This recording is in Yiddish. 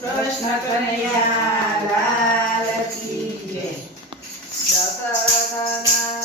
פראшна קונה יעלתין